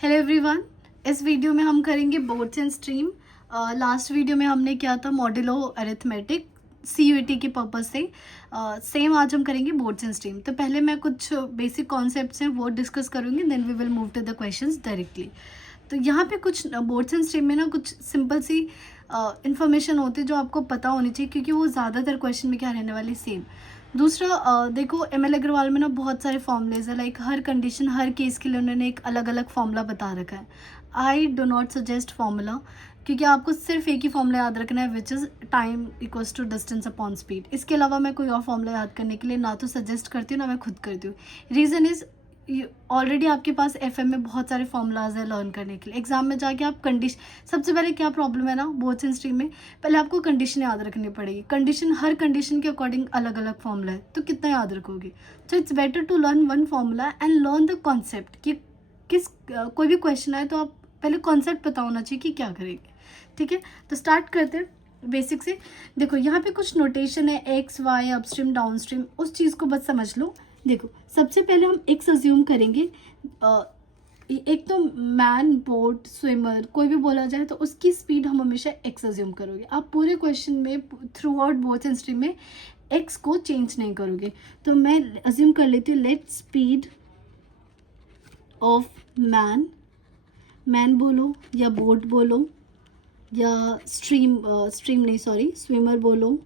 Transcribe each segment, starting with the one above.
Hello everyone. इस video में हम करेंगे boards and stream. Last video में हमने किया था मॉड्यूलो अरिथमेटिक CUET के पर्पज़ से। सेम आज हम करेंगे बोर्ड्स एंड स्ट्रीम। तो पहले मैं कुछ बेसिक कॉन्सेप्ट्स हैं वो डिस्कस करूँगी, then we will move to the questions directly. तो यहाँ पे कुछ बोर्ड्स एंड स्ट्रीम में ना कुछ सिंपल सी इंफॉर्मेशन होती है जो आपको पता होनी चाहिए, क्योंकि वो ज़्यादातर क्वेश्चन में क्या रहने वाली सेम। दूसरा देखो ML अग्रवाल में ना बहुत सारे फॉर्मूलेज है, लाइक हर कंडीशन हर केस के लिए उन्होंने एक अलग अलग फॉर्मूला बता रखा है। I do not suggest formula, क्योंकि आपको सिर्फ एक ही फॉर्मूला याद रखना है, which is time equals to distance upon speed. इसके अलावा मैं कोई और फॉर्मूला याद करने के लिए ना तो सजेस्ट करती हूँ ना मैं खुद करती हूँ। रीज़न इज़ ऑलरेडी आपके पास FM में बहुत सारे फॉर्मूलाज है लर्न करने के लिए। एग्जाम में जाके आप कंडीशन, सबसे पहले क्या प्रॉब्लम है ना बोर्ड्स एंड स्ट्रीम में, पहले आपको कंडीशन याद रखनी पड़ेगी। कंडीशन हर कंडीशन के अकॉर्डिंग अलग अलग फॉर्मूला है, तो कितना याद रखोगे। तो it's better to learn one formula and learn the concept कि कोई भी क्वेश्चन आए तो आप पहले कॉन्सेप्ट पता होना चाहिए कि क्या करेंगे। ठीक है, तो स्टार्ट करते हैं बेसिक से। देखो यहाँ पे कुछ नोटेशन है, x y upstream downstream, उस चीज़ को बस समझ लो। देखो सबसे पहले हम एक्स अज्यूम करेंगे। एक तो मैन, बोट, स्विमर कोई भी बोला जाए तो उसकी स्पीड हम हमेशा एक्स अज्यूम करोगे। आप पूरे क्वेश्चन में through out both and stream में एक्स को चेंज नहीं करोगे। तो मैं अज्यूम कर लेती हूँ, लेट स्पीड ऑफ मैन बोलो या बोट बोलो या स्ट्रीम नहीं सॉरी स्विमर बोलो,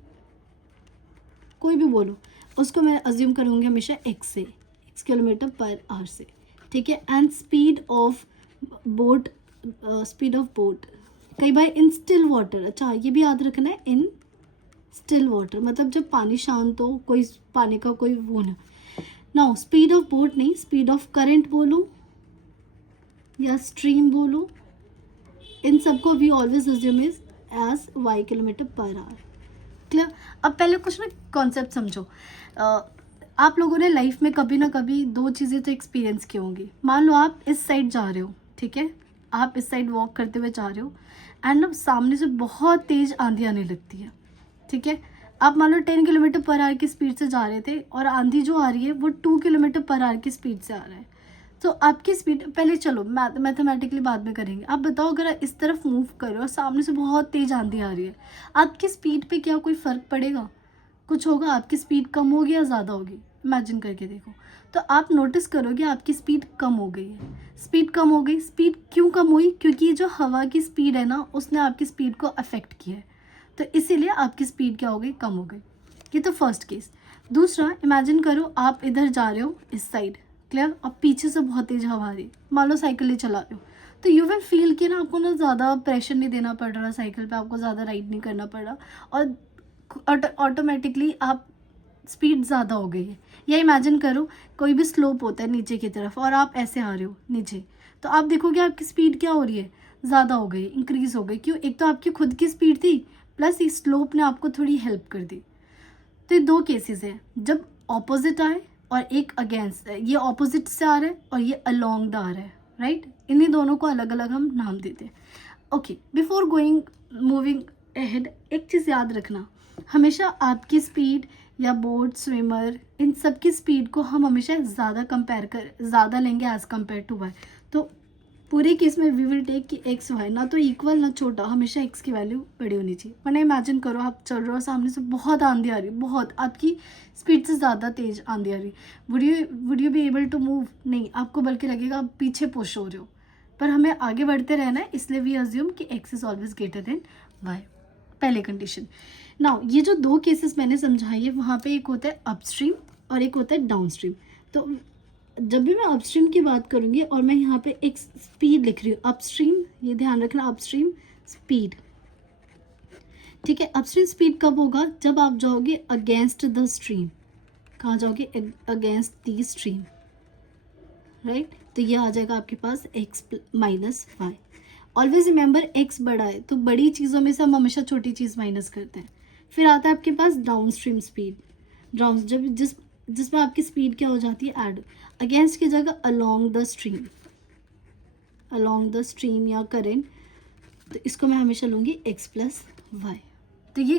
कोई भी बोलो, उसको मैं अज्यूम करूँगी हमेशा x से, x किलोमीटर पर आवर से। ठीक है, एंड स्पीड ऑफ बोट, कई बार इन स्टिल वाटर, अच्छा ये भी याद रखना है, इन स्टिल वाटर मतलब जब पानी शांत हो, कोई पानी का कोई वो ना। नाउ स्पीड ऑफ बोट नहीं, स्पीड ऑफ करंट बोलो या स्ट्रीम बोलो, इन सबको we always assume is as y kilometre per hour. Clear. अब पहले कुछ ना कॉन्सेप्ट समझो। आप लोगों ने लाइफ में कभी ना कभी दो चीज़ें तो एक्सपीरियंस की होंगी। मान लो आप इस साइड जा रहे हो, ठीक है, आप इस साइड वॉक करते हुए जा रहे हो एंड ना सामने से बहुत तेज़ आंधी आने लगती है। ठीक है, आप मान लो 10 किलोमीटर पर आवर की स्पीड से जा रहे थे और आंधी जो आ रही है वो 2 किलोमीटर पर आवर की स्पीड से आ रहा है। तो आपकी स्पीड, पहले चलो मैथमेटिकली बाद में करेंगे। आप बताओ अगर इस तरफ मूव करो और सामने से बहुत तेज आंधी आ रही है, आपकी स्पीड पे क्या कोई फ़र्क पड़ेगा? कुछ होगा? आपकी स्पीड कम होगी या ज़्यादा होगी? इमेजिन करके देखो। तो आप नोटिस करोगे आपकी स्पीड कम हो गई है। स्पीड कम हो गई, स्पीड क्यों कम हुई? क्योंकि जो हवा की स्पीड है ना उसने आपकी स्पीड को अफेक्ट किया है, तो इसीलिए आपकी स्पीड क्या हो गई? कम हो गई। ये तो फर्स्ट केस। दूसरा, इमेजिन करो आप इधर जा रहे हो इस साइड, क्लियर, अब पीछे से बहुत तेज हवा आ रही, मान लो साइकिल ही चला रहे हो, तो यू विल फील कि ना आपको ना ज़्यादा प्रेशर नहीं देना पड़ रहा साइकिल पे, आपको ज़्यादा राइड नहीं करना पड़ रहा और ऑटोमेटिकली आप स्पीड ज़्यादा हो गई है। या इमेजिन करो कोई भी स्लोप होता है नीचे की तरफ और आप ऐसे आ रहे हो नीचे, तो आप देखोगे आपकी स्पीड क्या हो रही है? ज़्यादा हो गई, इंक्रीज़ हो गई। क्यों? एक तो आपकी खुद की स्पीड थी प्लस इस स्लोप ने आपको थोड़ी हेल्प कर दी। तो ये दो केसेस हैं, जब ऑपोजिट आए और एक अगेंस्ट, ये ऑपोजिट से आ रहा है और ये अलोंग द आ रहा है, राइट। इन्हीं दोनों को अलग अलग हम नाम देते हैं। Okay, before going moving ahead, एक चीज़ याद रखना, हमेशा आपकी स्पीड या बोट, स्विमर, इन सब की स्पीड को हम हमेशा ज़्यादा लेंगे एज़ कम्पेयर टू वाई। तो पूरे केस में वी विल टेक कि एक्स वाई ना तो इक्वल ना छोटा, हमेशा एक्स की वैल्यू बड़ी होनी चाहिए। वरना इमेजिन करो आप चल रहे हो, सामने से बहुत आंधी आ रही, बहुत आपकी स्पीड से ज़्यादा तेज आंधी आ रही, would you be able to move? नहीं, आपको बल्कि लगेगा आप पीछे पुश हो रहे हो। पर हमें आगे बढ़ते रहना है, इसलिए वी अज्यूम कि x is always greater than y, पहले कंडीशन। नाउ ये जो दो केसेस मैंने समझाई है, वहाँ पे एक होता है अपस्ट्रीम और एक होता है डाउनस्ट्रीम। तो जब भी मैं अपस्ट्रीम की बात करूँगी और मैं यहाँ पे एक स्पीड लिख रही हूँ अपस्ट्रीम, ये ध्यान रखना, अपस्ट्रीम स्पीड। ठीक है, अपस्ट्रीम स्पीड कब होगा? जब आप जाओगे अगेंस्ट द स्ट्रीम। कहाँ जाओगे? Against the stream, right. तो ये आ जाएगा आपके पास x minus y. Always remember x बड़ा है तो बड़ी चीज़ों में से हम हमेशा छोटी चीज़ माइनस करते हैं। फिर आता है आपके पास डाउन स्ट्रीम स्पीड, जब जिसमें आपकी स्पीड क्या हो जाती है? ऐड। अगेंस्ट की जगह अलोंग द स्ट्रीम या करेंट, तो इसको मैं हमेशा लूँगी x प्लस वाई। तो ये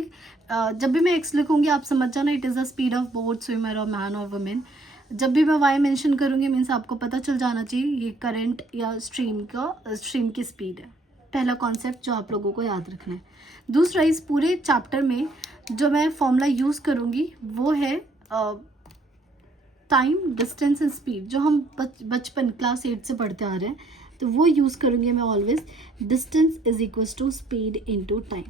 जब भी मैं x लिखूँगी आप समझ जाना it is the speed of boat, swimmer और मैन और वुमेन। जब भी मैं वाई मेंशन करूँगी मीन्स आपको पता चल जाना चाहिए ये करंट या स्ट्रीम की स्पीड है। पहला कॉन्सेप्ट जो आप लोगों को याद रखना है। दूसरा, इस पूरे चैप्टर में जो मैं फॉर्मूला यूज़ करूँगी वो है टाइम, डिस्टेंस एंड स्पीड, जो हम बचपन क्लास 8 से पढ़ते आ रहे हैं, तो वो यूज़ करूँगी मैं always. Distance is equals to speed into time.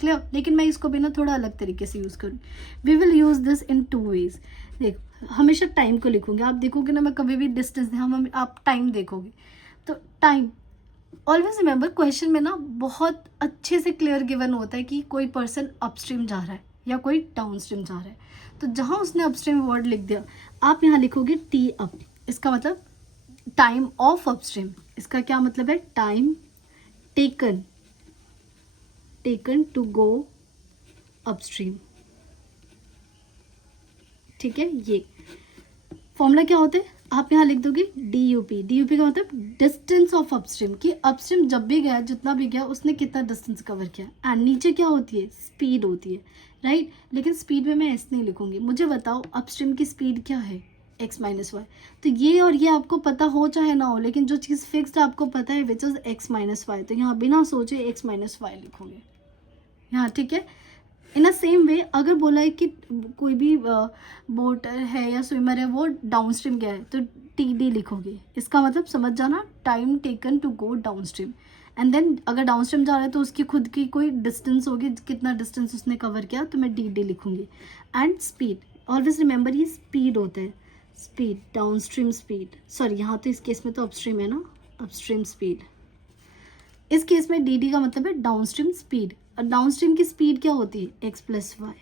Clear? लेकिन मैं इसको भी ना थोड़ा अलग तरीके से यूज़ करूँ। We will use this in 2 ways. देख, हमेशा टाइम को लिखूंगे। आप देखोगे ना मैं कभी भी डिस्टेंस हम आप टाइम देखोगे तो टाइम ऑलवेज रिमेंबर, क्वेश्चन में ना बहुत अच्छे से क्लियर गिवन होता है कि कोई पर्सन अपस्ट्रीम जा रहा है या कोई डाउनस्ट्रीम जा रहा है। तो जहाँ उसने अपस्ट्रीम वर्ड लिख दिया, आप यहाँ लिखोगे टी अप। इसका मतलब टाइम ऑफ अपस्ट्रीम। इसका क्या मतलब है? Time taken to go upstream. ठीक है, ये फॉर्मूला क्या होता है? आप यहाँ लिख दोगे DUP। DUP का मतलब डिस्टेंस ऑफ अपस्ट्रीम, कि अपस्ट्रीम जब भी गया, जितना भी गया, उसने कितना डिस्टेंस कवर किया। एंड नीचे क्या होती है? स्पीड होती है, राइट? लेकिन स्पीड में मैं ऐसे नहीं लिखूंगी। मुझे बताओ अपस्ट्रीम की स्पीड क्या है? x minus y. तो ये और ये आपको पता हो चाहे ना हो, लेकिन जो चीज़ फिक्स्ड आपको पता है which is x minus y, तो यहाँ बिना सोचे x माइनस वाई लिखोगे यहाँ। ठीक है। इन अ सेम वे अगर बोला है कि कोई भी बोट है या स्विमर है वो डाउन स्ट्रीम गया है, तो TD लिखोगे। इसका मतलब समझ जाना, time taken to go downstream. And then अगर डाउन स्ट्रीम जा रहा है तो उसकी खुद की कोई डिस्टेंस होगी, कितना डिस्टेंस उसने कवर किया, तो मैं DD लिखूंगी। एंड स्पीड, ऑलवेज रिमेंबर ये स्पीड होता है। Speed, downstream speed, sorry यहाँ तो इस केस में तो अपस्ट्रीम है ना, अपस्ट्रीम स्पीड। इस केस में DD का मतलब है डाउनस्ट्रीम स्पीड। और डाउनस्ट्रीम की स्पीड क्या होती है? x plus y.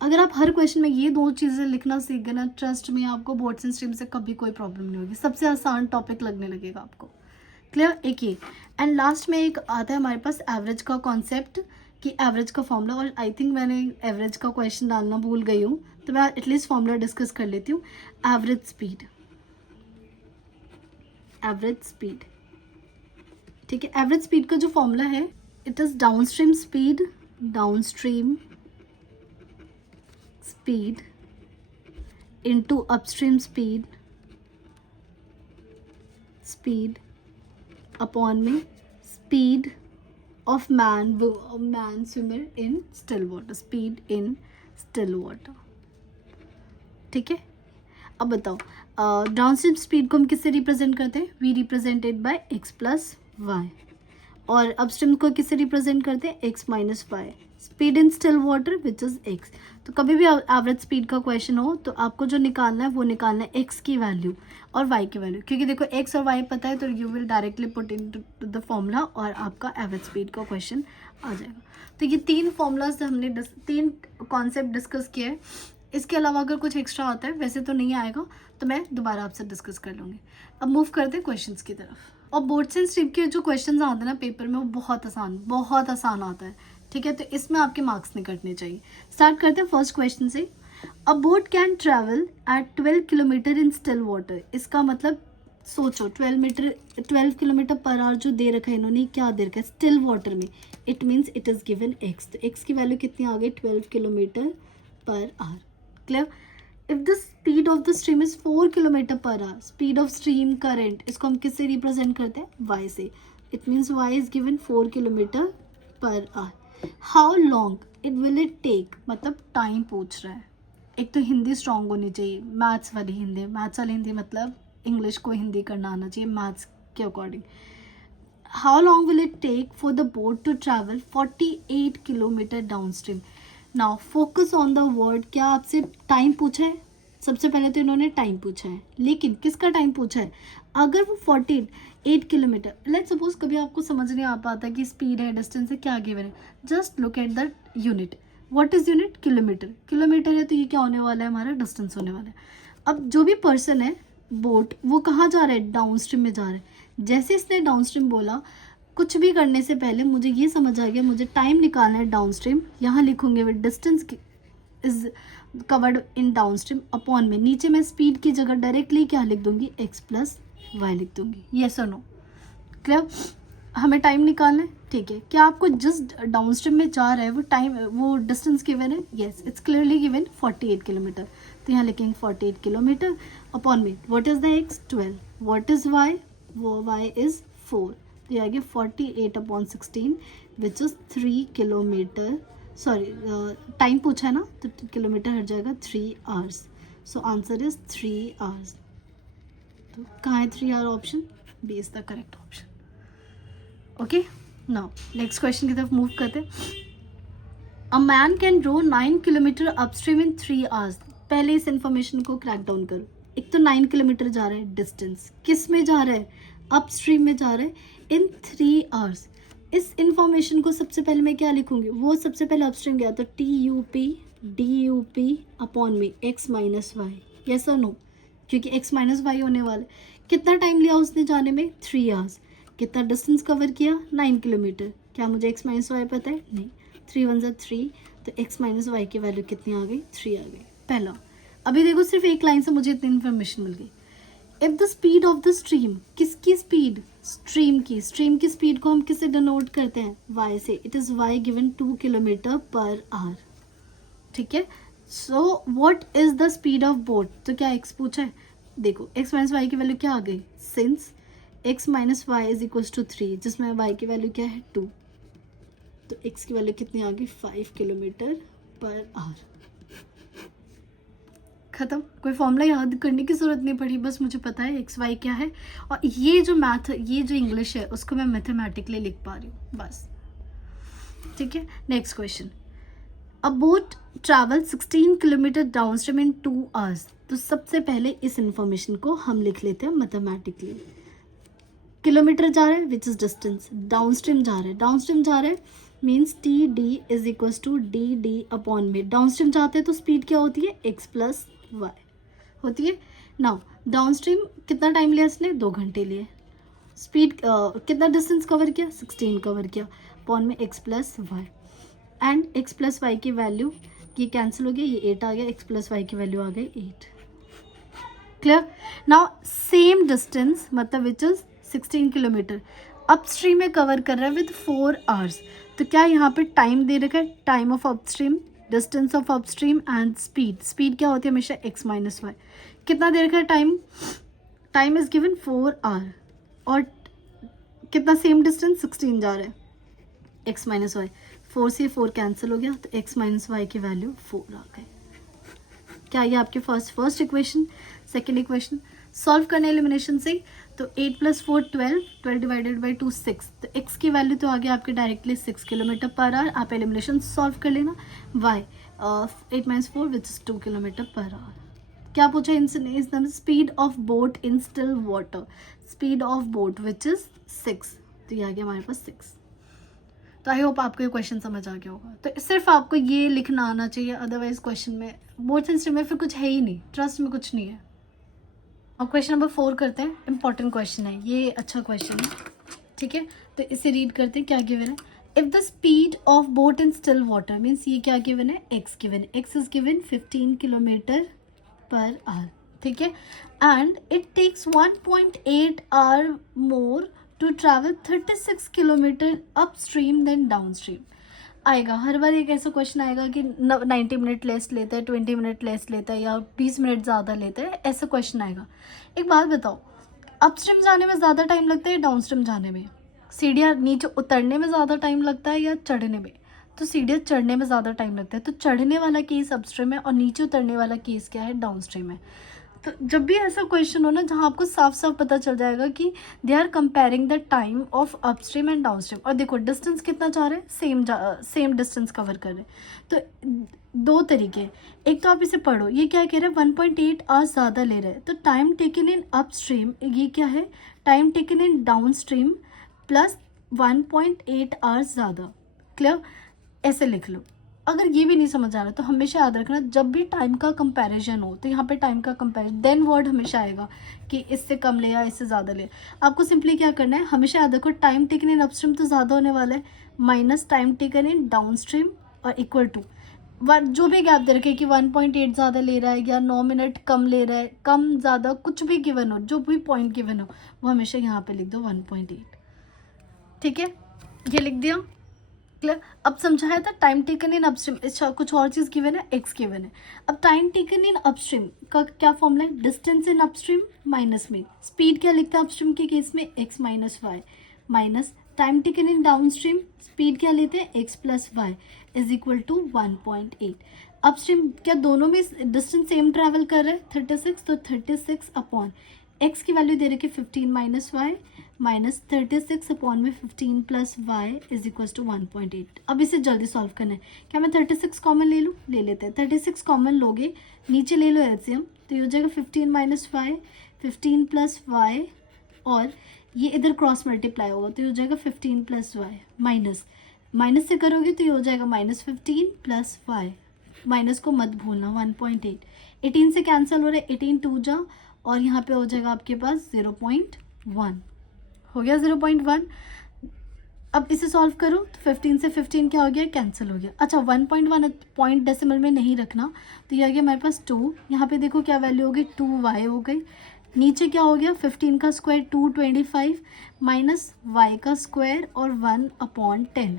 अगर आप हर क्वेश्चन में ये 2 चीज़ें लिखना सीख गए ना, ट्रस्ट में आपको बोर्ड्स एंड स्ट्रीम से कभी कोई प्रॉब्लम नहीं होगी। सबसे आसान टॉपिक लगने लगेगा आपको। क्लियर? एक ये। एंड लास्ट में एक आता है हमारे पास एवरेज का कॉन्सेप्ट, कि एवरेज का फॉर्मूला। और आई थिंक मैंने एवरेज का क्वेश्चन डालना भूल गई हूँ, तो मैं एटलीस्ट फॉर्मूला डिस्कस कर लेती हूँ। एवरेज स्पीड, एवरेज स्पीड, ठीक है। एवरेज स्पीड का जो फॉर्मूला है, it is downstream speed, downstream speed into upstream speed, speed upon में speed of man swimmer in still water, speed in still water. ठीक है। अब बताओ, डाउनस्ट्रीम स्पीड को हम किससे रिप्रेजेंट करते हैं? We represented by x plus y. और अपस्ट्रीम को किससे रिप्रेजेंट करते हैं? x minus y. Speed in still water which is x। तो कभी भी एवरेज स्पीड का क्वेश्चन हो तो आपको जो निकालना है वो निकालना है x की वैल्यू और y की वैल्यू, क्योंकि देखो x और y पता है तो you will directly put into the formula और आपका एवरेज स्पीड का क्वेश्चन आ जाएगा। तो ये 3 फॉर्मूलाज हमने 3 कॉन्सेप्ट डिस्कस किए हैं। इसके अलावा अगर कुछ एक्स्ट्रा आता है, वैसे तो नहीं आएगा, तो मैं दोबारा आपसे डिस्कस कर लूँगी। अब मूव करते हैं क्वेश्चंस की तरफ। और बोर्ड्स एंड स्ट्रीम के जो क्वेश्चंस आते हैं ना पेपर में, वो बहुत आसान आता है। ठीक है, तो इसमें आपके मार्क्स नहीं कटने चाहिए। स्टार्ट करते हैं फर्स्ट क्वेश्चन से। अ boat can travel at 12 kilometre in still water. इसका मतलब सोचो, 12 किलोमीटर पर आवर जो दे रखा है इन्होंने, क्या दे रखा है? स्टिल वाटर में। It means it is given x। तो x की वैल्यू कितनी आ गई? 12 kilometre per hour. Clear? If the speed of the stream is 4 kilometre per hour, speed of stream current, इसको हम किससे रिप्रेजेंट करते हैं? y से। It means y is given 4 kilometre per hour. How long it will it take, मतलब time पूछ रहा है। एक तो हिंदी स्ट्रांग होनी चाहिए, मैथ्स वाली हिंदी मतलब इंग्लिश को हिंदी करना आना चाहिए मैथ्स के according. How long will it take for the boat to travel 48 kilometre downstream. Now focus on the word. क्या आपसे टाइम पूछा है? सबसे पहले तो इन्होंने टाइम पूछा है, लेकिन किसका टाइम पूछा है? अगर वो 48 किलोमीटर, लेट्स सपोज कभी आपको समझ नहीं आ पाता कि स्पीड है, डिस्टेंस है, क्या गिवन है, just look at the unit. What is unit? Kilometre. Kilometre है तो ये क्या होने वाला है? हमारा डिस्टेंस होने वाला है। अब जो भी पर्सन है, बोट, वो कहाँ जा रहा है? डाउन स्ट्रीम में जा रहा है। जैसे इसने डाउन स्ट्रीम बोला, कुछ भी करने से पहले मुझे ये समझ आ गया, मुझे टाइम निकालना है डाउन स्ट्रीम। यहाँ लिखूंगे with distance is covered in downstream upon में, नीचे मैं स्पीड की जगह डायरेक्टली क्या लिख दूंगी? x प्लस वाई लिख दूंगी। येस और नो? क्लियर? हमें टाइम निकालना है। ठीक है, क्या आपको जिस डाउन स्ट्रीम में जा रहा है वो टाइम, वो डिस्टेंस गिवन है? Yes, it's clearly given 48 kilometre. तो यहाँ लिखेंगे 48 किलोमीटर अपॉन में what is the x 12, what is y, वो वाई इज़ 4, तो ये आ गया 48 अपॉन 16 which is 3 kilometre, sorry time पूछा है ना तो किलोमीटर हट जाएगा 3 hours, so answer is 3 hours. तो कहाँ है 3 hour, option B is the correct option. Okay, now next question की तरफ मूव करते हैं। A man can row 9 kilometre upstream in 3 hours. पहले इस इंफॉर्मेशन को क्रैक डाउन करो। एक तो 9 किलोमीटर जा रहा है डिस्टेंस, किस में जा रहा है, अपस्ट्रीम में जा रहा है इन 3 आवर्स। इस इंफॉर्मेशन को सबसे पहले मैं क्या लिखूंगी, वो सबसे पहले अपस्ट्रीम गया तो DUP अपॉन में x माइनस वाई, यस और नो, क्योंकि x माइनस वाई होने वाला है। कितना टाइम लिया उसने जाने में, 3 आवर्स। कितना डिस्टेंस कवर किया, 9 किलोमीटर। क्या मुझे x माइनस वाई पता है, नहीं, 3 1 ज़ा 3, तो x माइनस वाई की वैल्यू कितनी आ गई, 3 आ गई पहला। अभी देखो सिर्फ एक लाइन से मुझे इतनी इन्फॉर्मेशन मिल गई। If the speed of the stream, किसकी स्पीड, स्ट्रीम की स्पीड को हम किससे डिनोट करते हैं, y से, it is y given 2 kilometre per hour, ठीक है। So what is the speed of boat, तो क्या x पूछा है, देखो x माइनस वाई की वैल्यू क्या आ गई, since x minus y is equal to 3, जिसमें y की वैल्यू क्या है 2, तो x की वैल्यू कितनी आ गई 5 किलोमीटर पर आवर। खत्म, कोई फॉर्मूला याद करने की ज़रूरत नहीं पड़ी, बस मुझे पता है एक्स वाई क्या है, और ये जो मैथ, ये जो इंग्लिश है उसको मैं मैथमेटिकली लिख पा रही हूँ बस, ठीक है। Next question, a boat travel 16 kilometre down stream in 2 hours. तो सबसे पहले इस इंफॉर्मेशन को हम लिख लेते हैं मैथमेटिकली। किलोमीटर जा रहा है which is distance, downstream जा रहा है means TD is equal to DD upon में, डाउन स्ट्रीम जाते हैं तो स्पीड क्या होती है, x प्लस वाई होती है। नाउ डाउन स्ट्रीम कितना टाइम लिया इसने, 2 घंटे लिए। स्पीड कितना डिस्टेंस कवर किया, 16 कवर किया, अपॉन में x plus y, and x plus y की वैल्यू, ये कैंसिल हो गया, ये 8 आ गया, x प्लस वाई की वैल्यू आ गई 8। क्लियर। नाउ सेम डिस्टेंस मतलब विच इज 16 किलोमीटर अपस्ट्रीम में कवर कर रहा है विद 4 आवर्स। तो क्या यहाँ पे टाइम दे रखा है, time of upstream, distance of upstream and speed क्या होती है हमेशा x माइनस वाई। कितना दे रखा है टाइम इज गिवन 4 आवर, और कितना सेम डिस्टेंस 16 जा रहा है, x माइनस वाई, 4 से 4 कैंसिल हो गया, तो x माइनस वाई की वैल्यू 4 आ गई। क्या ये आपके first equation. Second equation solve करने एलिमिनेशन से, तो 8 + 4 12 डिवाइडेड बाई 2 6, तो x की वैल्यू तो आ गया आपके डायरेक्टली 6 किलोमीटर पर आवर। आप एलिमिनेशन सॉल्व कर लेना। y 8 - 4 which is 2 kilometre per our. क्या पूछा in speed of boat in still water, speed of boat which is 6, तो ये आ गया हमारे पास 6। तो आई होप आपको ये क्वेश्चन समझ आ गया होगा। तो सिर्फ आपको ये लिखना आना चाहिए, अदरवाइज क्वेश्चन में बोर्ड सेंसिटिव में फिर कुछ है ही नहीं, ट्रस्ट में कुछ नहीं है। अब क्वेश्चन नंबर 4 करते हैं, इंपॉर्टेंट क्वेश्चन है ये, अच्छा क्वेश्चन है, ठीक है। तो इसे रीड करते हैं, क्या गिवन है, if the speed of boat in still water means ये क्या गिवन है, x गिवन है, x is given 15 kilometre per hour, ठीक है, and it takes 1.8 hour more to travel 36 kilometre upstream then downstream. आएगा हर बार एक ऐसा क्वेश्चन आएगा कि 90 मिनट लेस लेता है, 20 मिनट लेस लेता है, या 20 मिनट ज़्यादा लेता है, ऐसा क्वेश्चन आएगा। एक बात बताओ, अप स्ट्रीम जाने में ज़्यादा टाइम लगता है, डाउन स्ट्रीम जाने में, सीढ़ियाँ नीचे उतरने में ज़्यादा टाइम लगता है या चढ़ने में, तो सीढ़ियाँ चढ़ने में ज़्यादा टाइम लगता है, तो चढ़ने वाला केस अप स्ट्रीम है और नीचे उतरने वाला केस क्या है, डाउन स्ट्रीम है। तो जब भी ऐसा क्वेश्चन हो ना जहाँ आपको साफ साफ पता चल जाएगा कि they are comparing the time of upstream and downstream, और देखो डिस्टेंस कितना जा रहे हैं, सेम डिस्टेंस कवर कर रहे हैं। तो 2 तरीके, एक तो आप इसे पढ़ो, ये क्या कह रहे हैं 1.8 आवर्स ज़्यादा ले रहे हैं, तो टाइम टेकन इन अपस्ट्रीम, ये क्या है time taken in downstream plus 1.8 hours ज़्यादा। क्लियर, ऐसे लिख लो। अगर ये भी नहीं समझ आ रहा तो हमेशा याद रखना, जब भी टाइम का कंपैरिजन हो तो यहाँ पे टाइम का कंपैरिजन देन वर्ड हमेशा आएगा कि इससे कम ले या इससे ज़्यादा ले। आपको सिंपली क्या करना है, हमेशा याद रखो टाइम टेकन इन अपस्ट्रीम तो ज़्यादा होने वाला है, minus time taken in downstream और इक्वल टू जो भी गैप दे रखे कि 1.8 ज़्यादा ले रहा है या 9 मिनट कम ले रहा है, कम ज़्यादा कुछ भी गिवन हो, जो भी पॉइंट गिवन हो वो हमेशा यहाँ पे लिख दो 1.8, ठीक है, ये लिख दिया। क्लियर। अब समझाया था टाइम टेकन इन अपस्ट्रीम, अच्छा कुछ और चीज गिवन है, एक्स गिवन है। अब टाइम टेकन इन अपस्ट्रीम का क्या फॉर्मूला है, डिस्टेंस इन अपस्ट्रीम माइनस में स्पीड क्या लिखते हैं अपस्ट्रीम के केस में, x minus y, minus time taken in downstream speed क्या लेते हैं, x plus y is equal to 1.8। Upstream क्या दोनों में डिस्टेंस सेम ट्रैवल कर रहे हैं 36, तो 36 अपॉन एक्स की वैल्यू दे रखी 15 माइनस वाई, माइनस 36 अपॉन में 15 plus y is equal to 1.8। अब इसे जल्दी सॉल्व करना है, क्या मैं 36 कॉमन ले लूँ, ले लेते हैं। 36 कॉमन लोगे, नीचे ले लो एलसीएम, तो ये हो जाएगा 15 माइनस वाई, 15 प्लस वाई, और ये इधर क्रॉस मल्टीप्लाई होगा तो ये हो जाएगा 15 प्लस वाई, माइनस माइनस से करोगे तो ये हो जाएगा माइनस 15 प्लस वाई, माइनस को मत भूलना 1.8, 18 से कैंसिल हो रहा है, 18 टू जा, और यहाँ पे हो जाएगा आपके पास 0.1, हो गया 0.1। अब इसे सॉल्व करो तो 15 से 15 क्या हो गया, कैंसिल हो गया। अच्छा 1.1 पॉइंट डेसिमल में नहीं रखना, तो ये आ गया हमारे पास 2, यहाँ पे देखो क्या वैल्यू हो गई 2y हो गई, नीचे क्या हो गया 15 का स्क्वायर 225 माइनस वाई का स्क्वायर और 1/10,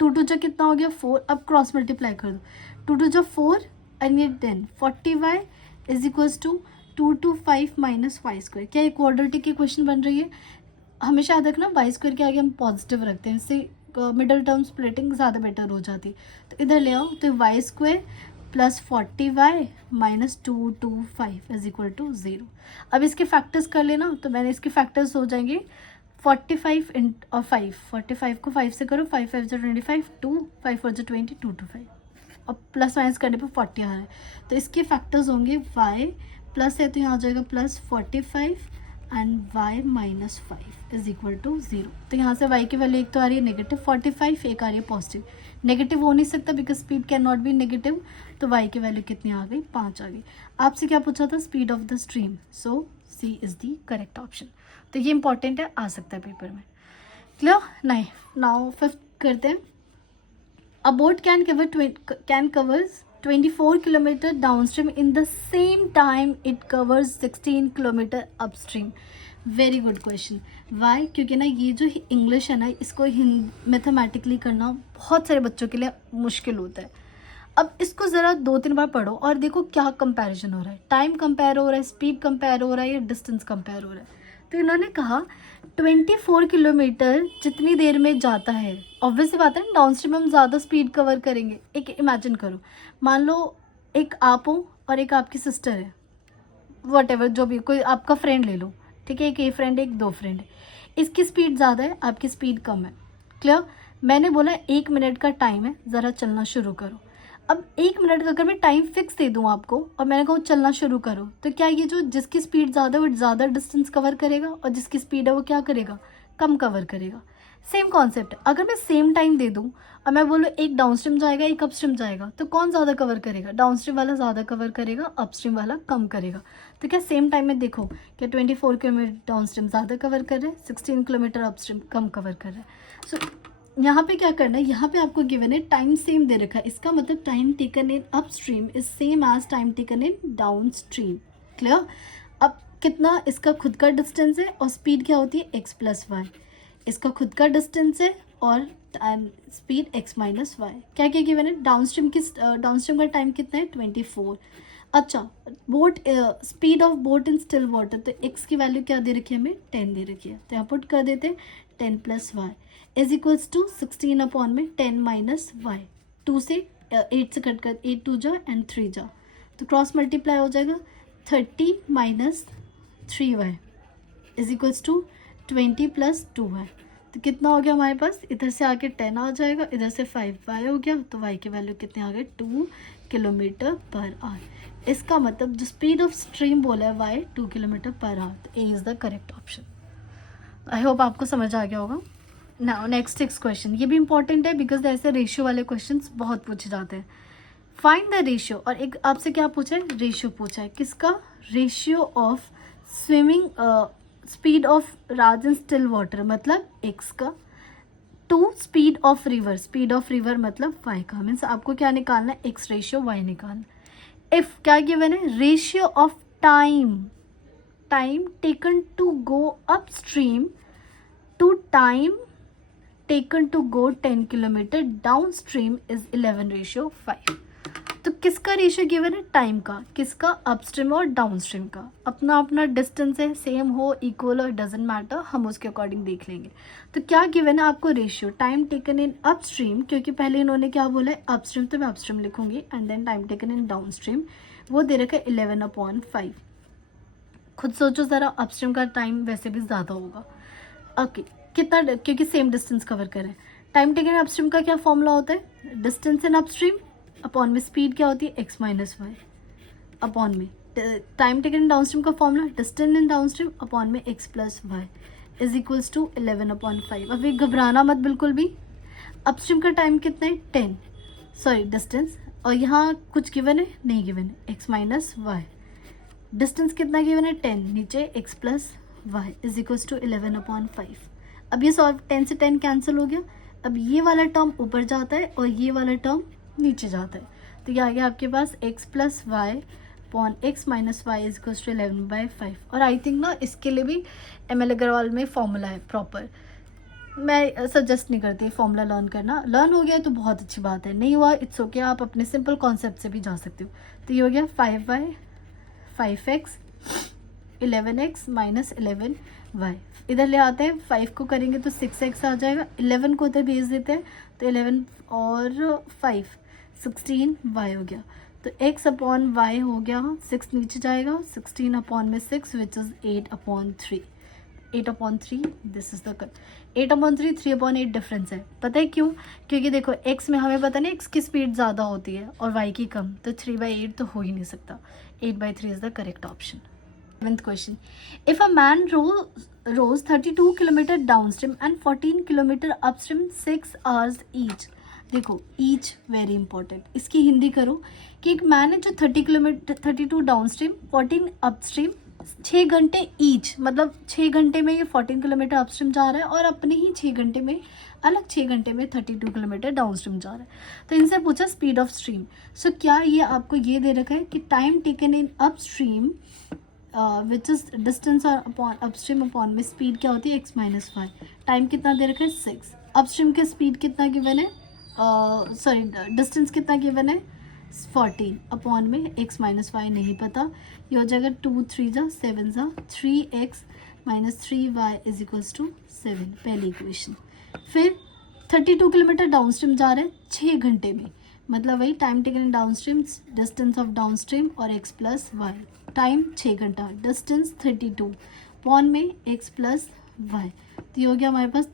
2 टू जा कितना हो गया 4, अब क्रॉस मल्टीप्लाई कर दो, 2 टू जा 4 एंड ये 10, 40y is equals to 225 minus y square, क्या एक क्वाड्रेटिक की क्वेश्चन बन रही है। हमेशा याद रखना वाई स्क्वायर के आगे हम पॉजिटिव रखते हैं, इससे मिडल टर्म स्प्लिटिंग ज़्यादा बेटर हो जाती, तो इधर ले आओ, तो y square plus 40y minus 225 is equal to 0। अब इसके फैक्टर्स कर लेना, तो मैंने इसके फैक्टर्स हो जाएंगे 45 और 5, 45 को 5 से करो, 5 5 25, 2 5 4 20, 2 to 5, अब प्लस माइनस करने पे 40 आ रहा है, तो इसके फैक्टर्स होंगे y प्लस है तो यहाँ आ जाएगा plus 45 and y minus 5 is equal to 0। तो यहाँ से y की वैल्यू एक तो आ रही है नेगेटिव 45, एक आ रही है पॉजिटिव, नेगेटिव हो नहीं सकता because speed can not be negative, तो y की वैल्यू कितनी आ गई 5 आ गई। आपसे क्या पूछा था, speed of the stream, so C is the correct option. तो ये इंपॉर्टेंट है, आ सकता है पेपर में। क्लियर, नहीं नाउ फिफ्थ करते हैं। A boat can covers 24 kilometer downstream in the same time it covers 16 kilometer upstream. Very good question. Why, क्योंकि ना ये जो इंग्लिश है ना इसको मैथमेटिकली करना बहुत सारे बच्चों के लिए मुश्किल होता है। अब इसको ज़रा 2-3 बार पढ़ो और देखो क्या कंपैरिजन हो रहा है, टाइम कंपेयर हो रहा है, स्पीड कंपेयर हो रहा है या डिस्टेंस कंपेयर हो रहा है। तो इन्होंने कहा 24 किलोमीटर जितनी देर में जाता है, ऑब्वियस सी बात है डाउनस्ट्रीम में हम ज़्यादा स्पीड कवर करेंगे। एक इमेजिन करो, मान लो एक आप हो और एक आपकी सिस्टर है, वॉट जो भी, कोई आपका फ्रेंड ले लो, ठीक है, एक ए फ्रेंड एक 2 फ्रेंड है, इसकी स्पीड ज़्यादा है आपकी स्पीड कम है। क्लियर, मैंने बोला 1 मिनट का टाइम है, ज़रा चलना शुरू करो। अब 1 मिनट का अगर मैं टाइम फिक्स दे दूँ आपको और मैंने कहा चलना शुरू करो, तो क्या ये जो जिसकी स्पीड ज़्यादा है वो ज़्यादा डिस्टेंस कवर करेगा और जिसकी स्पीड है वो क्या करेगा, कम कवर करेगा। सेम कॉन्सेप्ट है, अगर मैं सेम टाइम दे दूँ और मैं बोलूँ एक डाउनस्ट्रीम जाएगा एक अपस्ट्रीम जाएगा, तो कौन ज़्यादा कवर करेगा, डाउनस्ट्रीम वाला ज़्यादा कवर करेगा, अपस्ट्रीम वाला कम करेगा। तो क्या सेम टाइम में देखो क्या 24 किलोमीटर डाउनस्ट्रीम ज़्यादा कवर कर रहे हैं, 16 किलोमीटर अपस्ट्रीम कम कवर कर रहे हैं। सो यहाँ पे क्या करना है, यहाँ पे आपको गिवन है टाइम सेम दे रखा है, इसका मतलब time taken in upstream is same as time taken in downstream. Clear, अब कितना इसका खुद का डिस्टेंस है और स्पीड क्या होती है x प्लस वाई, इसका खुद का डिस्टेंस है और स्पीड x माइनस वाई। क्या क्या गिवन है, डाउनस्ट्रीम का टाइम कितना है 24। अच्छा, boat speed of boat in still water, तो x की वैल्यू क्या दे रखी है हमें 10 दे रखी है, तो यहाँ पुट कर देते हैं 10 plus y is equals to 16 upon में 10 माइनस वाई, 2 से 8 से कट कर 8 2 जा एंड 3 जा, तो क्रॉस मल्टीप्लाई हो जाएगा 30 minus 3y is equals to 20 plus 2y। तो कितना हो गया हमारे पास, इधर से आके 10 आ जाएगा, इधर से 5y हो गया, तो y की वैल्यू कितने आ गए 2 किलोमीटर पर आवर। इसका मतलब जो स्पीड ऑफ स्ट्रीम बोला है y 2 किलोमीटर पर आवर, तो A is the correct option. I hope आपको समझ आ गया होगा। नाउ नेक्स्ट क्वेश्चन, ये भी इंपॉर्टेंट है बिकॉज ऐसे रेशियो वाले क्वेश्चंस बहुत पूछे जाते हैं। फाइंड द रेशियो, और एक आपसे क्या पूछा है, रेशियो पूछा है, किसका, ratio of swimming speed of Raj in still water मतलब x का to speed of river, speed of river मतलब y का। मीन्स आपको क्या निकालना है, x रेशियो y निकालना। इफ क्या गिवन है, ratio of time taken to go upstream to time taken to go 10 kilometre downstream is 11:5। तो किसका रेशियो गिवन है? टाइम का। किसका? अपस्ट्रीम और डाउनस्ट्रीम का। अपना अपना डिस्टेंस है, सेम हो, इक्वल हो, डजेंट मैटर, हम उसके अकॉर्डिंग देख लेंगे। तो क्या गिवन है आपको? Ratio time taken in upstream, क्योंकि पहले इन्होंने क्या बोला है? अपस्ट्रीम, तो मैं अपस्ट्रीम लिखूंगी, and then time taken in downstream वो दे रखा है 11/5। खुद सोचो ज़रा, अपस्ट्रीम का टाइम वैसे भी ज़्यादा होगा। ओके, कितना? क्योंकि सेम डिस्टेंस कवर करें। टाइम टेकन अपस्ट्रीम का क्या फॉर्मूला होता है? डिस्टेंस इन अपस्ट्रीम अपॉन में स्पीड क्या होती है? x माइनस वाई अपॉन में टाइम टेकन इन डाउनस्ट्रीम का formula distance in downstream upon में x plus y is equals to 11/5। अभी घबराना मत बिल्कुल भी। अपस्ट्रीम का टाइम कितना है? 10, सॉरी डिस्टेंस, और यहाँ कुछ गिवन है? नहीं गिवन है, x माइनस वाई। डिस्टेंस कितना गिवन है? 10, नीचे x plus y is equals to 11/5। अब ये सॉल्व 10 से 10 कैंसिल हो गया। अब ये वाला टर्म ऊपर जाता है और ये वाला टर्म नीचे जाता है, तो ये आ गया आपके पास x plus y upon x minus y is equals to 11/5। और आई थिंक ना इसके लिए भी ML अग्रवाल में फॉर्मूला है प्रॉपर। मैं सजेस्ट नहीं करती फॉर्मूला लर्न करना। लर्न हो गया तो बहुत अच्छी बात है, नहीं हुआ इट्स ओके, आप अपने सिंपल कॉन्सेप्ट से भी जा सकते हो। तो ये हो गया 5y 5x 11x minus 11y। इधर ले आते हैं, 5 को करेंगे तो 6x आ जाएगा, 11 को उधर भेज देते हैं तो 11 और 5 16y हो गया। तो x अपॉन y हो गया, 6 नीचे जाएगा, 16 अपॉन में 6 which is 8/3। 8/3 this is the 8/3 3/8 difference है। पता है क्यों? क्योंकि देखो x में हमें पता नहीं x की स्पीड ज़्यादा होती है और y की कम, तो 3/8 तो हो ही नहीं सकता। 8/3 is the correct option. 7th question. If a man rows 32 kilometre downstream and 14 kilometre upstream 6 hours each। देखो ईच वेरी इंपॉर्टेंट, इसकी हिंदी करो कि एक मैन है जो 32 डाउनस्ट्रीम 14 अपस्ट्रीम 6 घंटे ईच, मतलब 6 घंटे में ये 14 किलोमीटर अपस्ट्रीम जा रहा है और अपने ही 6 घंटे में अलग 6 घंटे में 32 किलोमीटर डाउनस्ट्रीम जा रहा है। तो इनसे पूछा स्पीड ऑफ स्ट्रीम। सो क्या ये आपको ये दे रखा है कि time taken in upstream which is distance और अपॉन अपस्ट्रीम अपॉन में स्पीड क्या होती है? x minus Y. टाइम कितना दे रखा है? 6। अपस्ट्रीम के स्पीड कितना गिवन है? सॉरी डिस्टेंस कितना गिवन है? 14 अपॉन में x माइनस वाई नहीं पता, ये हो जाएगा 2 3 जा 7 जा 3x minus 3y is equals to 7, पहली इक्वेशन। फिर 32 किलोमीटर डाउनस्ट्रीम जा रहे हैं 6 घंटे में, मतलब वही time taken in downstream distance of downstream और x प्लस वाई। टाइम 6 घंटा, डिस्टेंस 32 अपॉन में x प्लस वाई, तो ये हो गया हमारे पास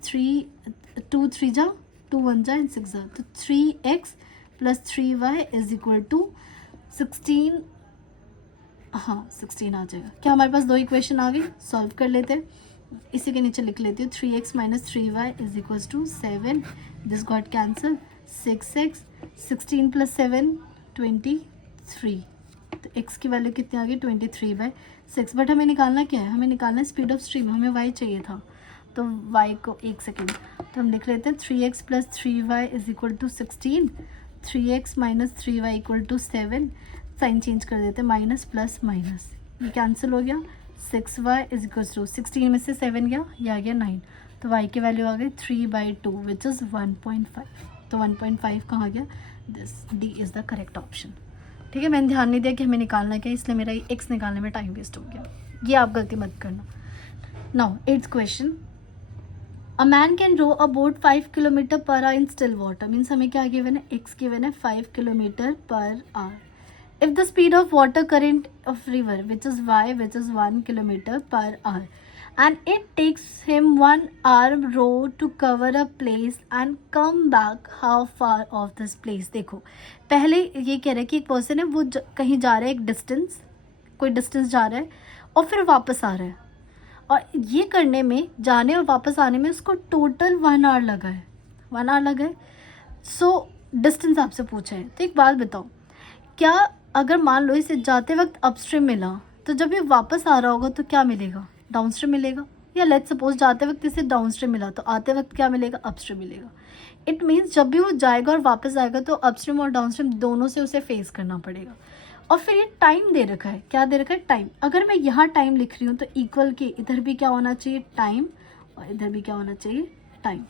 2 3 जा 2 1 जा एंड 6 जा, तो 3x plus 3y is equal to 16। हाँ 16 आ जाएगा। क्या हमारे पास दो इक्वेशन आ गई? सॉल्व कर लेते हैं, इसी के नीचे लिख लेती हूँ 3x minus 3y is equals to 7, this got cancel, 6x 16 plus 7 23, तो x की वैल्यू कितनी आ गई? 23/6। बट हमें निकालना क्या है? हमें निकालना है स्पीड ऑफ स्ट्रीम, हमें y चाहिए था, तो y को एक सेकेंड, तो हम लिख लेते हैं 3x plus 3y is equal to 16, 3x minus 3y equal to 7, sign change कर देते हैं, माइनस प्लस माइनस, ये कैंसिल हो गया, 6y इज इक्वल टू 16 में से 7 गया, ये आ गया 9, तो y की वैल्यू आ गई 3/2 विच इज़ 1.5। तो 1.5 कहाँ गया? This D is the correct option. ठीक है, मैंने ध्यान नहीं दिया कि हमें निकालना क्या है, इसलिए मेरा x निकालने में टाइम वेस्ट हो गया, ये आप गलती मत करना। Now 8th question, a man can row a boat 5 kilometre per hour in still water, means हमें क्या गिवन है? x गिवन है 5 kilometre per our. If the speed of water current of river which is y which is 1 kilometre per our and it takes him 1 hour row to cover a place and come back, how far of this place। देखो पहले ये कह रहा है कि एक person है वो कहीं जा रहा है, एक डिस्टेंस, कोई डिस्टेंस जा रहा है और फिर वापस आ रहा है, और ये करने में, जाने और वापस आने में उसको टोटल 1 hour लगा है, 1 hour लगा है। सो डिस्टेंस आपसे पूछा है, तो एक बात बताओ, क्या अगर मान लो इसे जाते वक्त अपस्ट्रीम मिला तो जब ये वापस आ रहा होगा तो क्या मिलेगा? डाउनस्ट्रीम मिलेगा। या लेट्स सपोज जाते वक्त इसे डाउनस्ट्रीम मिला तो आते वक्त क्या मिलेगा? अपस्ट्रीम मिलेगा। इट मीन्स जब भी वो जाएगा और वापस आएगा तो अपस्ट्रीम और डाउनस्ट्रीम दोनों से उसे फेस करना पड़ेगा। और फिर ये टाइम दे रखा है, क्या दे रखा है? टाइम। अगर मैं यहाँ टाइम लिख रही हूँ तो इक्वल के इधर भी क्या होना चाहिए? टाइम, और इधर भी क्या होना चाहिए? Time.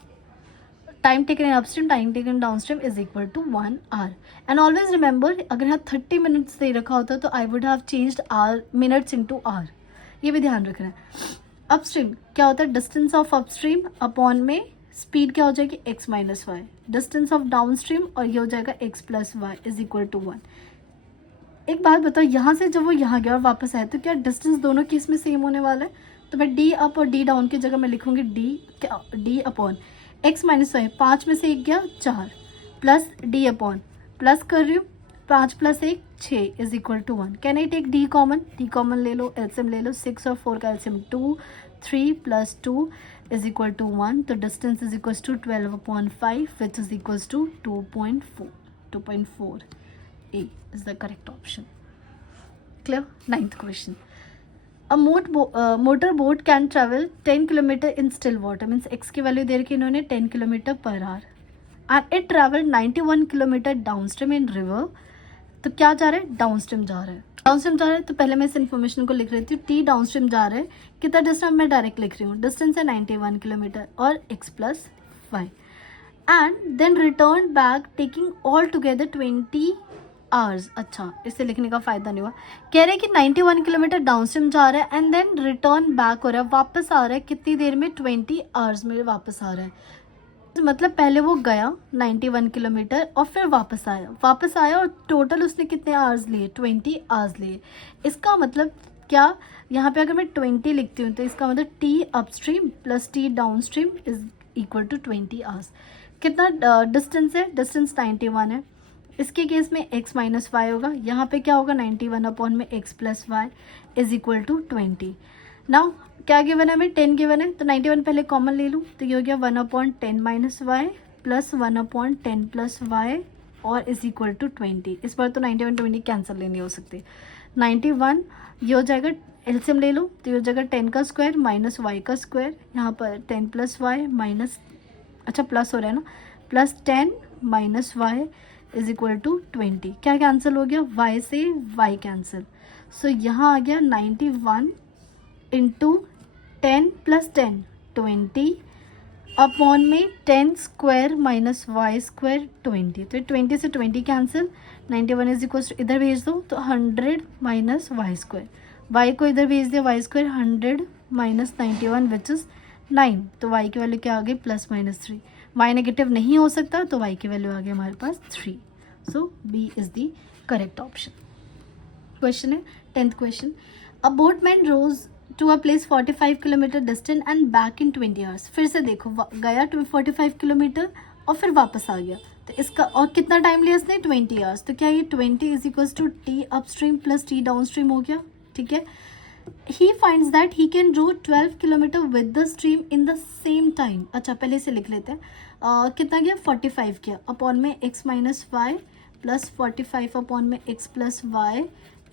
Time taken in upstream time taken downstream is equal to 1 hour. And always remember, अगर यहाँ 30 मिनट्स दे रखा होता तो I would have changed hour minutes into hour. ये भी ध्यान रखना है. अपस्ट्रीम क्या होता है, डिस्टेंस ऑफ अपस्ट्रीम अपॉन में स्पीड क्या हो जाएगी x minus y, distance of downstream और ये हो जाएगा x plus y is equal to 1. एक बात बताओ, यहाँ से जब वो यहाँ गया और वापस आया तो क्या डिस्टेंस दोनों केस में सेम होने वाला है? तो मैं डी अप और डी डाउन की जगह मैं लिखूंगी D upon x minus y. 5 में से 1 गया 4 प्लस डी अपॉन प्लस कर रही हूँ 5 plus 1 6 is equal to 1. Can I take the common ले लो, एलसीएम ले लो. 6 और 4 का LCM 2, 3 plus 2 is equal to 1. तो distance is equal to 12 upon 5 which is equal to 2.4 A is the correct option. Clear? 9th question. A motor boat can travel 10 km in still water. Means x की value दे रखी इन्होंने 10 km per hour. And it traveled 91 km downstream in river. तो क्या जा रहा है? Downstream जा रहा है. डाउनस्ट्रीम जा रहा है तो पहले मैं इस इन्फॉर्मेशन को लिख रही थी. टी डाउनस्ट्रीम जा रहा है, कितना डिस्टेंस मैं डायरेक्ट लिख रही हूँ. डिस्टेंस है 91 किलोमीटर और x plus y. And then return back taking all together 20 hours. अच्छा, इससे लिखने का फ़ायदा नहीं हुआ. कह रहे हैं कि 91 किलोमीटर डाउनस्ट्रीम जा रहा है एंड देन रिटर्न बैक हो रहा है, वापस आ रहा है कितनी देर में? 20 आवर्स में वापस आ रहा है. मतलब पहले वो गया 91 किलोमीटर और फिर वापस आया और टोटल उसने कितने आवर्स लिए? 20 आवर्स लिए. इसका मतलब क्या, यहाँ पे अगर मैं 20 लिखती हूँ तो इसका मतलब T upstream plus T downstream is equal to 20 hours. कितना डिस्टेंस है? डिस्टेंस 91 है. इसके केस में x माइनस वाई होगा. यहाँ पे क्या होगा? 91 अपॉन में x plus y is equal to 20. Now क्या गिवन है? हमें 10 गिवन है तो 91 पहले कॉमन ले लूँ तो ये हो गया 1 upon 10 minus y plus 1 upon 10 plus y और इज इक्वल टू 20. इस बार तो 91 20 कैंसिल नहीं हो सकते. 91 ये हो जाएगा, एलसीएम ले लो तो ये हो जाएगा 10 का स्क्वायर माइनस वाई का स्क्वायर. यहाँ पर 10 प्लस वाई माइनस, अच्छा प्लस हो रहा है ना, plus 10 minus y is equal to 20. क्या कैंसिल हो गया? y से y कैंसिल. सो यहाँ आ गया 91 इंटू 10 प्लस 10 20 अपॉन में 10 स्क्वायर माइनस वाई स्क्वायर 20. तो 20 से 20 कैंसिल. 91 इज इक्वल टू इधर भेज दो तो 100 माइनस वाई स्क्वायर. वाई को इधर भेज दिया, y square 100 minus 91 which is 9. तो वाई की वैल्यू क्या आ गई? Plus minus 3. y नेगेटिव नहीं हो सकता तो y की वैल्यू आ गई हमारे पास 3. So B is the correct option. Question है 10th question. A boatman rows to a place 45 kilometre distant and back in 20 hours. फिर से देखो, गया 45 किलोमीटर और फिर वापस आ गया. तो इसका और कितना टाइम लिया इसने? 20 आवर्स. तो क्या ये 20 is equal to T upstream plus T downstream हो गया? ठीक है. He finds that he can row 12 kilometre with the stream in the same time. अच्छा पहले से लिख लेते हैं. कितना गया? 45 किया अपॉन में x minus y plus 45 upon में x plus y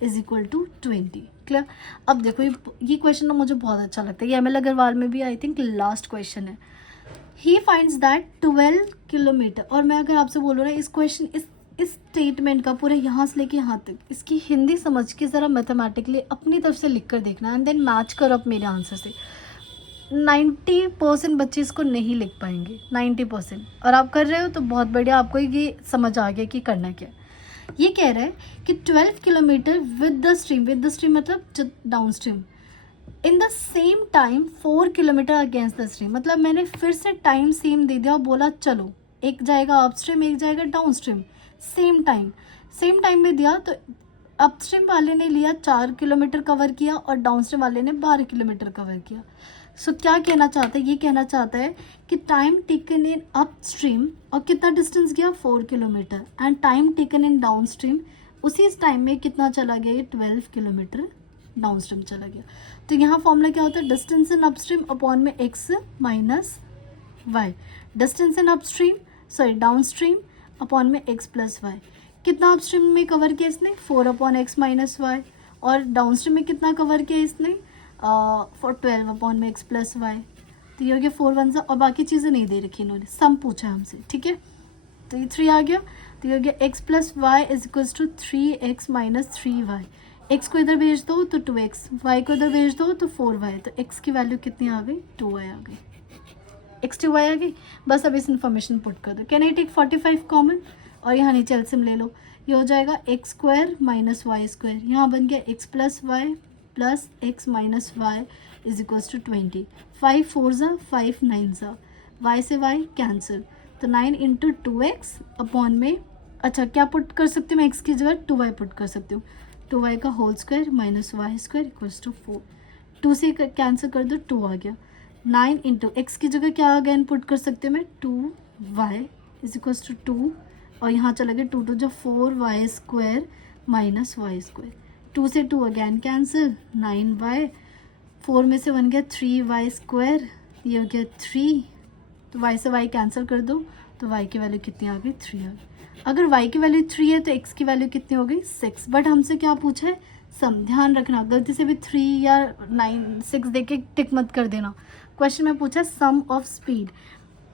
is equal to 20. Clear? अब देखो ये क्वेश्चन ना मुझे बहुत अच्छा लगता है. ये एम एल अग्रवाल में भी आई थिंक लास्ट क्वेश्चन है. He finds that 12 kilometre. और मैं अगर आपसे बोलूँ ना इस क्वेश्चन इस स्टेटमेंट का पूरे यहाँ से लेके यहाँ तक इसकी हिंदी समझ के ज़रा मैथमेटिकली अपनी तरफ से लिख कर देखना एंड देन मैच कर अप मेरे आंसर से. 90% बच्चे इसको नहीं लिख पाएंगे, 90%. और आप कर रहे हो तो बहुत बढ़िया, आपको ये समझ आ गया कि करना क्या. ये कह रहा है कि 12 किलोमीटर विद द स्ट्रीम मतलब down stream in the same time 4 kilometre against the stream. मतलब मैंने फिर से टाइम सेम दे दिया और बोला चलो एक जाएगा अपस्ट्रीम एक जाएगा डाउन स्ट्रीम. सेम टाइम में दिया तो अपस्ट्रीम वाले ने लिया 4 किलोमीटर कवर किया और डाउनस्ट्रीम वाले ने 12 किलोमीटर कवर किया. सो क्या कहना चाहता है? ये कहना चाहता है कि टाइम टेकन इन अपस्ट्रीम और कितना डिस्टेंस गया? 4 kilometre. And time taken in downstream उसी टाइम में कितना चला गया? ये 12 किलोमीटर डाउनस्ट्रीम चला गया. तो यहाँ फॉर्मूला क्या होता है? डिस्टेंस इन अपस्ट्रीम अपॉन में x minus y. Distance in downstream upon में x प्लस वाई. कितना अपस्ट्रीम में कवर किया इसने? 4 अपॉन एक्स माइनस वाई. और डाउनस्ट्रीम में कितना कवर किया इसने? 12 अपॉन में x प्लस वाई. तो ये हो गया 4 1 और बाकी चीज़ें नहीं दे रखी इन्होंने, सम पूछा हमसे. ठीक है, तो ये 3 आ गया. तो ये हो गया x plus y is equals to 3x minus 3y. x को इधर भेज दो तो 2x, y को इधर भेज दो तो 4y. तो x की वैल्यू कितनी आ गई? 2y आ गई. एक्स टी वाई आ गई, बस अब इस इन्फॉर्मेशन पुट कर दो। कैन आई टेक 45 कॉमन और यहाँ नीचे एलसीएम ले लो, ये हो जाएगा x square minus y square, यहाँ बन गया x plus y plus x minus y is equals to 20। 5 4 ज़ा 5 9 ज़ा, वाई से वाई कैंसिल, तो 9 इंटू 2x अपॉन में, अच्छा क्या पुट कर सकती हूँ मैं x की जगह 2y पुट कर सकती हूँ, 2y का whole square minus y square equals to 4। 2 से कैंसिल कर दो, 2 आ गया। 9 इंटू एक्स की जगह क्या आ गया इनपुट कर सकते हो मैं 2y इज इक्वल्स टू 2 और यहाँ चला गया 2 2 जो 4y square minus y square, 2 से 2 अगैन कैंसिल, 9y, 4 में से बन गया 3y स्क्वायर, ये हो गया 3, तो y से y कैंसिल कर दो तो y की वैल्यू कितनी आ गई 3 आ गई। अगर y की वैल्यू 3 है तो x की वैल्यू कितनी हो गई 6, बट हमसे क्या पूछा है सम, ध्यान रखना गलती से भी 3 या 9 6 दे के टिक मत कर देना। क्वेश्चन में पूछा सम ऑफ स्पीड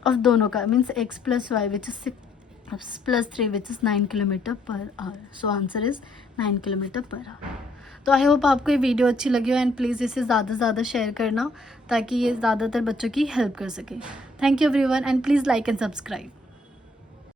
ऑफ दोनों का, means x plus y which is 6 plus 3 which is 9 kilometre per hour, so answer is 9 kilometre per hour. तो आई होप आपको ये वीडियो अच्छी लगी हो एंड प्लीज़ इसे ज़्यादा से ज़्यादा शेयर करना ताकि ये ज़्यादातर बच्चों की हेल्प कर सके। Thank you everyone and please like and subscribe.